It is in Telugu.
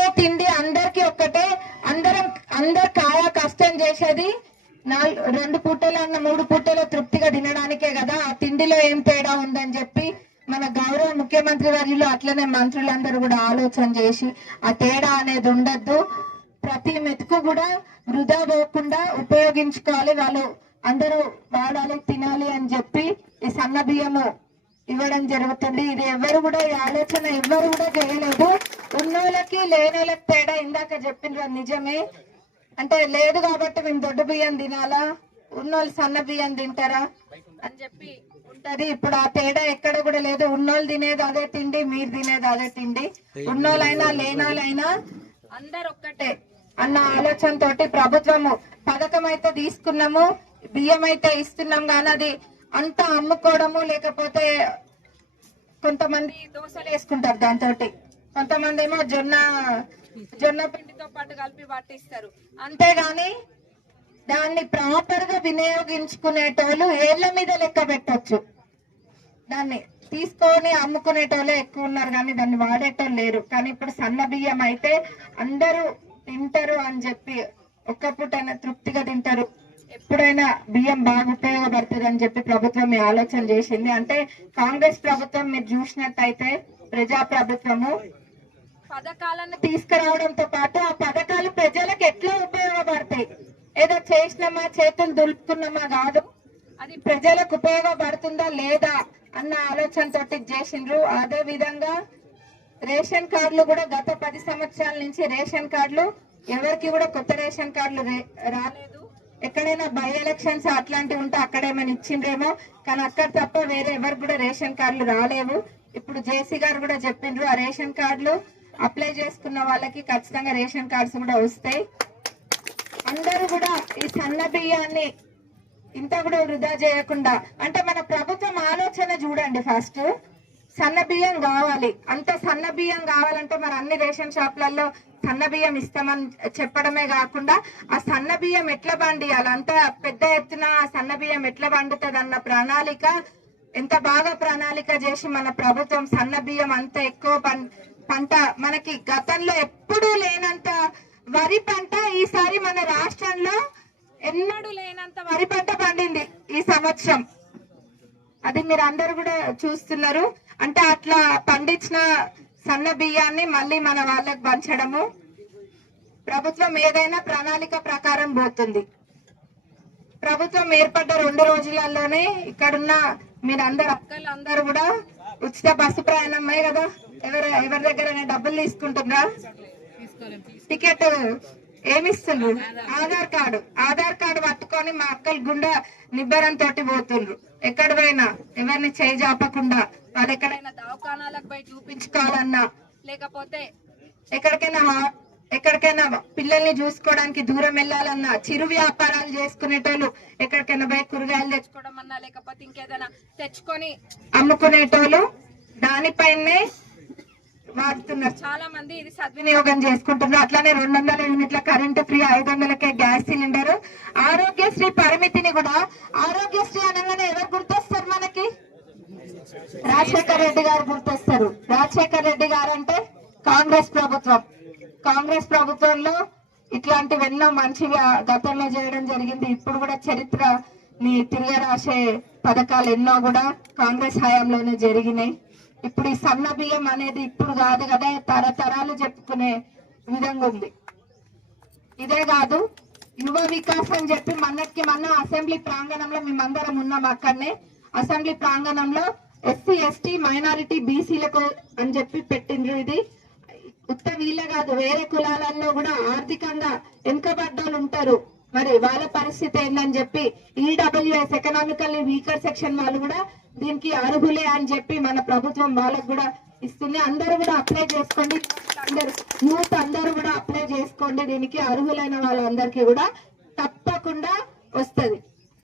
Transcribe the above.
తినే తిండి అందరికి ఒక్కటే అందరం అందరు కాయ కష్టం చేసేది నాలుగు రెండు అన్న మూడు పూటలు తృప్తిగా తినడానికే కదా ఆ తిండిలో ఏం తేడా ఉందని చెప్పి మన గౌరవ ముఖ్యమంత్రి వర్యులు అట్లనే మంత్రులందరూ కూడా ఆలోచన చేసి ఆ తేడా అనేది ఉండద్దు. ప్రతి మెతుకు కూడా వృధా పోకుండా ఉపయోగించుకోవాలి. వాళ్ళు అందరూ వాడాలి తినాలి అని చెప్పి ఈ సన్న బియ్యము ఇవ్వడం జరుగుతుంది. ఇది ఎవరు కూడా ఈ ఆలోచన ఎవరు కూడా చేయలేదు. ఉన్నోళ్ళకి లేనోళ్ళకి తేడా ఇందాక చెప్పిండ్రు నిజమే? అంటే లేదు కాబట్టి మేము దొడ్డు బియ్యం తినాలా? ఉన్నోళ్ళు సన్న బియ్యం తింటారా? అని చెప్పి ఉంటది. ఇప్పుడు ఆ తేడా ఎక్కడ కూడా లేదు. ఉన్నోళ్ళు తినేది అదే తిండి మీరు తినేది అదే తిండి. ఉన్నోళ్ళైనా లేనోళ్ళైనా అందరు ఒక్కటే అన్న ఆలోచన తోటి ప్రభుత్వము పథకం అయితే తీసుకున్నాము బియ్యం అయితే ఇస్తున్నాం కానీ అది అంతా అమ్ముకోవడము లేకపోతే కొంతమంది దోశలు వేసుకుంటారు దాంతో కొంతమంది ఏమో జొన్న జొన్న పిండితో పాటు కలిపి పట్టిస్తారు. అంతేగాని దాన్ని ప్రాపర్గా వినియోగించుకునేటోళ్ళు ఏళ్ళ మీద లెక్క పెట్టొచ్చు. దాన్ని తీసుకొని అమ్ముకునేటోళ్ళే ఎక్కువ ఉన్నారు కానీ దాన్ని వాడేటోళ్ళు లేరు. కానీ ఇప్పుడు సన్న బియ్యం అయితే అందరూ తింటారు అని చెప్పి ఒక్క పూటైనా తృప్తిగా తింటారు. ఎప్పుడైనా బియ్యం బాగా ఉపయోగపడుతుంది అని చెప్పి ప్రభుత్వం ఈ ఆలోచన చేసింది. అంటే కాంగ్రెస్ ప్రభుత్వం మీరు చూసినట్టయితే ప్రజా ప్రభుత్వము పథకాలను తీసుకురావడంతో పాటు ఆ పథకాలు ప్రజలకు ఎట్లా ఉపయోగపడతాయి? ఏదో చేసినామా చేతులు దులుపుకున్నామా కాదు. అది ప్రజలకు ఉపయోగపడుతుందా లేదా అన్న ఆలోచన తోటి చేసిండ్రు. అదే విధంగా రేషన్ కార్డులు కూడా గత పది సంవత్సరాల నుంచి రేషన్ కార్డులు ఎవరికి కూడా కొత్త రేషన్ కార్డులు రాలేదు. ఎక్కడైనా బై ఎలక్షన్స్ అట్లాంటివి ఉంటే అక్కడ ఏమైనా ఇచ్చిండ్రేమో. కానీ అక్కడ తప్ప వేరే ఎవరు కూడా రేషన్ కార్డులు రాలేవు. ఇప్పుడు జేసీ గారు కూడా చెప్పిండ్రు ఆ రేషన్ కార్డులు అప్లై చేసుకున్న వాళ్ళకి ఖచ్చితంగా రేషన్ కార్డ్స్ కూడా వస్తాయి. అందరూ కూడా ఈ సన్న బియ్యాన్ని ఇంత కూడా వృధా చేయకుండా అంటే మన ప్రభుత్వం ఆలోచన చూడండి ఫస్ట్. సన్న బియ్యం కావాలి. అంత సన్న బియ్యం కావాలంటే మరి అన్ని రేషన్ షాప్లలో సన్న బియ్యం ఇస్తామని చెప్పడమే కాకుండా ఆ సన్న బియ్యం ఎట్లా పండియాలి? అంత పెద్ద ఎత్తున ఆ సన్న బియ్యం ఎట్లా పండుతుంది అన్న ప్రణాళిక ఎంత బాగా ప్రణాళిక చేసి మన ప్రభుత్వం సన్న బియ్యం అంత ఎక్కువ పంట మనకి గతంలో ఎప్పుడూ లేనంత వరి పంట ఈసారి మన రాష్ట్రంలో ఎన్నడూ లేనంత వరి పంట పండింది ఈ సంవత్సరం. అది మీరు అందరు కూడా చూస్తున్నారు. అంటే అట్లా పండించిన సన్న బియ్యాన్ని మళ్ళీ మన వాళ్ళకి పంచడము. ప్రభుత్వం ఏదైనా ప్రణాళిక ప్రకారం పోతుంది. ప్రభుత్వం ఏర్పడ్డ రెండు రోజులలోనే ఇక్కడున్న మీరందరు అక్కలు అందరూ కూడా ఉచిత బస్సు ప్రయాణమే కదా. ఎవరు ఎవరి దగ్గర డబ్బులు తీసుకుంటున్నారా? టికెట్ ఏమిస్తున్నారు ఆధార్ కార్డు. ఆధార్ కార్డు పట్టుకొని మా అక్కలు గుండా నిబ్బరం తోటి పోతుండ్రు. ఎక్కడ పోయినా ఎవరిని చేయి జాపకుండా వాళ్ళు ఎక్కడైనా దవాఖానాలకు పోయి చూపించుకోవాలన్నా లేకపోతే ఎక్కడికైనా ఎక్కడికైనా పిల్లల్ని చూసుకోవడానికి దూరం వెళ్ళాలన్నా చిరు వ్యాపారాలు చేసుకునేటోళ్ళు ఎక్కడికైనా పోయి కూరగాయలు తెచ్చుకోవడం అన్నా లేకపోతే ఇంకేదైనా తెచ్చుకొని అమ్ముకునేటోళ్ళు దానిపైనే వాడుతున్నారు. చాలా మంది ఇది సద్వినియోగం చేసుకుంటున్నారు. అట్లానే రెండు వందల యూనిట్ల కరెంటు ఫ్రీ ఐదు వందలకే గ్యాస్ సిలిండర్. ఆరోగ్యశ్రీ పరిమితిని కూడా ఆరోగ్యశ్రీ అనగానే ఎవరు గుర్తొస్తారు మనకి? రాజశేఖర్ రెడ్డి గారు గుర్తొస్తారు. రాజశేఖర్ రెడ్డి గారు అంటే కాంగ్రెస్ ప్రభుత్వం. కాంగ్రెస్ ప్రభుత్వంలో ఇట్లాంటివెన్నో మంచిగా గతంలో చేయడం జరిగింది. ఇప్పుడు కూడా చరిత్ర ని తిరగరాసే పథకాలు ఎన్నో కూడా కాంగ్రెస్ హయాంలోనే జరిగినాయి. ఇప్పుడు ఈ సన్న బియ్యం అనేది ఇప్పుడు కాదు కదా తరతరాలు చెప్పుకునే విధంగా ఉంది. ఇదే కాదు యువ వికాస్ అని చెప్పి మొన్నటికి మన అసెంబ్లీ ప్రాంగణంలో మేమందరం ఉన్నాం అక్కడనే. అసెంబ్లీ ప్రాంగణంలో ఎస్సీ ఎస్టీ మైనారిటీ బీసీలకు అని చెప్పి పెట్టిండ్రు ఇది. ఉత్త వీళ్ళే కాదు వేరే కులాలలో కూడా ఆర్థికంగా వెనుకబడ్డోళ్ళు ఉంటారు. మరి వాళ్ళ పరిస్థితి ఏందని చెప్పి ఈడబ్ల్యూఎస్ ఎకనామికల్ వీకర్ సెక్షన్ వాళ్ళు కూడా దీనికి అర్హులే అని చెప్పి మన ప్రభుత్వం వాళ్ళకు కూడా ఇస్తుంది. అందరూ కూడా అప్లై చేసుకోండి. అందరూ యూత్ అందరూ కూడా అప్లై చేసుకోండి. దీనికి అర్హులైన వాళ్ళందరికీ కూడా తప్పకుండా వస్తుంది.